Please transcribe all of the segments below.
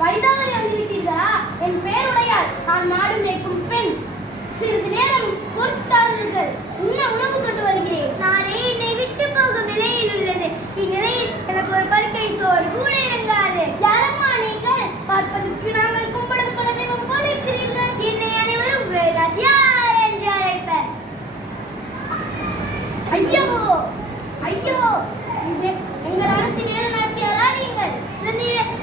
வழிதவறி வந்திருக்கிறீர்களா? என் பேருடையார், நான் நாடு மேய்க்கும் பெண். சிறிது நேரம் பொறுத்தாருங்கள், உண்ண உணவு கொண்டு வருகிறேன். நானே என்னை விட்டு போகும் நிலையில் உள்ளது. இந்நிலையில் எனக்கு ஒரு பருக்கை சோறு கூட இறங்காது. யாரம்மா நீங்கள்? பார்ப்பதற்கு நாங்கள் கும்பிடும் குலதெய்வம் போல இருக்கிறீர்கள். என்னை அனைவரும் வேலாச்சியார் என்று அழைப்பர். ஐயோ ஐயோ, எங்கள் அரசு வேலுநாச்சியாரா நீங்கள்?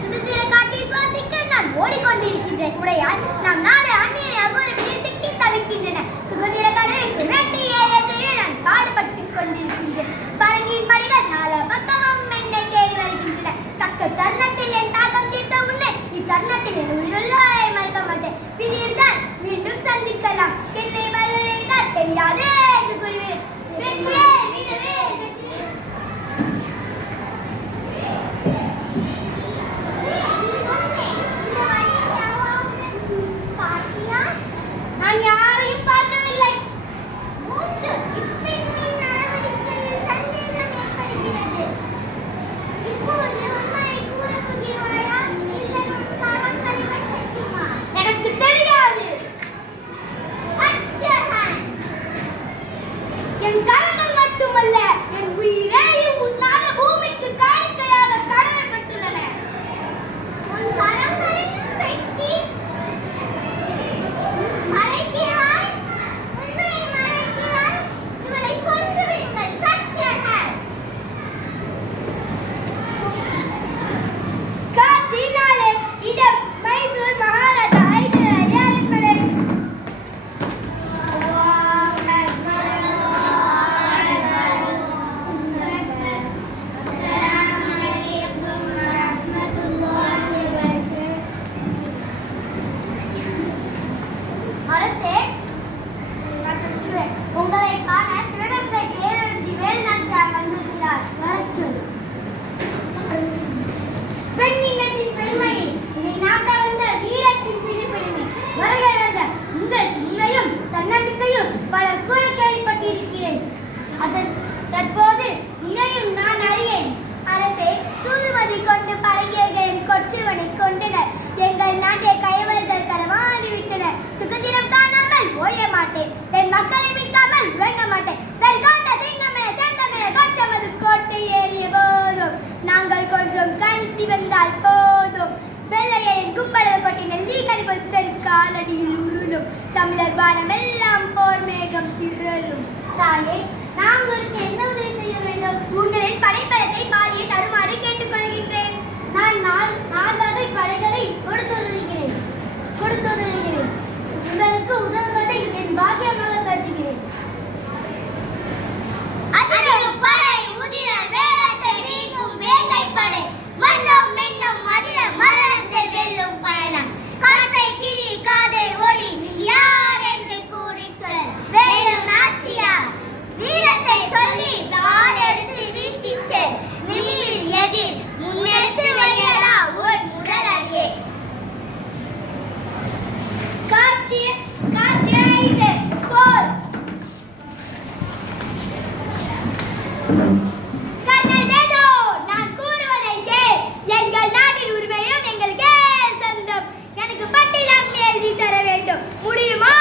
சுதந்திர காட்சியை சுவாசிக்க நான் ஓடிக்கொண்டிருக்கின்றேன். உடையால் நம் நாடு அந்நிய அகோரத்தில் சிக்கி தவிக்கின்றன. சுதந்திர காட்சியை சுழற்றி ஏற செய்ய நான் பாடுபட்டுக் கொண்டிருக்கின்றேன். பரங்கியின் படைகள் நாலா பக்கமும் என்னை தேடி வருகின்றன. தக்க தருணத்தில் என் தாக்கம் தீர்த்த உன்னை இத்தருணத்தில் என் உயிருள்ளவரை மறுக்க மாட்டேன். விதியிருந்தால் மீண்டும் சந்திக்கலாம். என்னை மறுத்தால் தெரியாதே என்று கூறுவேன். வெற்றியே வீரவே வெற்றியே. நான் யாரையும் பார்க்கவில்லை. மூச்சு இப்பெண்ணின் நடவடிக்கையில் சந்தேகம் ஏற்படுகிறது. இப்போது உண்மையை கூறப் போகிறாயா? இல்லை உன் கரங்களை வச்சுமா? எனக்கு தெரியாது. என் கரங்கள் மட்டுமல்ல, என் உயிரையும் உன்னால பூமிக்கு காணிக்கையாக கடமைப்பட்டுள்ளன. உன் கரங்களையும் வெட்டி மறைக்கிறாய். உண்மையை மறைக்கிறாய். இவளை கொன்று விடுங்கள். கட்சகர். காசினாலே இடம் மைசூர் மகாராஜா ஹைதர் அலி அரண்மனை. அரசே, உங்களை காண சிவகங்கை பேரரசி வேலுநாச்சியார் வந்திருக்கிறார். வரச் சொல். பெண்ணினத்தின் பெருமையை இதை நாட்ட வந்த வீரத்தின் பிடிப்பெருமை. வருக வருக. உங்கள் உண்மையும் தன்னம்பிக்கையும் பலர் கூற கேள்விப்பட்டிருக்கிறேன். தற்போது நிலையும் நான் அறியேன். அரசே, சூதுமதி கொண்டு பரங்கியர்களின் கொற்றுவனை கொண்டனர். எங்கள் நாட்டை கயவர்கள் களவாடி விட்டனர். சுதந்திரம் காணாமல் ஓய மாட்டேன். என் மக்களை மீட்காமல் உறங்க மாட்டேன். வெல்கொண்ட சிங்கமே செந்தமே கொற்றமது கோட்டை ஏறிய போதும் நாங்கள் கொஞ்சம் கண் சிவந்தால் போதும். வெள்ளையரின் கும்பல கொட்டி நெல்லி கனிபல் சிதறி காலடியில் உருளும். தமிழர் வானமெல்லாம் போர் மேகம் திரளும். தாயே, நான் உங்களுக்கு என்ன உதவி செய்ய வேண்டும்? உங்களின் படைப்பலத்தை பாதியை தருமாறு கேட்டுக்கொள்கின்றேன். நான் நால் வகை படைகளை கொடுத்துதவுகிறேன். உங்களுக்கு உதவுவதை என் பாக்கியமாக கருதுகிறேன். அதிரும் படை உதிர வேலத்தை நீக்கும் வேங்கை படை. மன்னும் மின்னும் மதிர மரணத்தை வெல்லும் பயணம். காற்றை கிளி காதை ஒளி யார் என்று கூறி சொல். வேலுநாச்சியார் வீரத்தை சொல்லி நாள் எடுத்து வீசி செல். நிமிர் எதிர் முன்னெடுத்து வையடா உன் முதல் அடியே. காட்சியை போர். கர்னல் வேதோ, நான் கூறுவதை கேள். எங்கள் நாட்டின் உரிமையும் எங்களுக்கே சொந்தம். எனக்கு பட்டியலம் எழுதி தர வேண்டும். முடியுமா?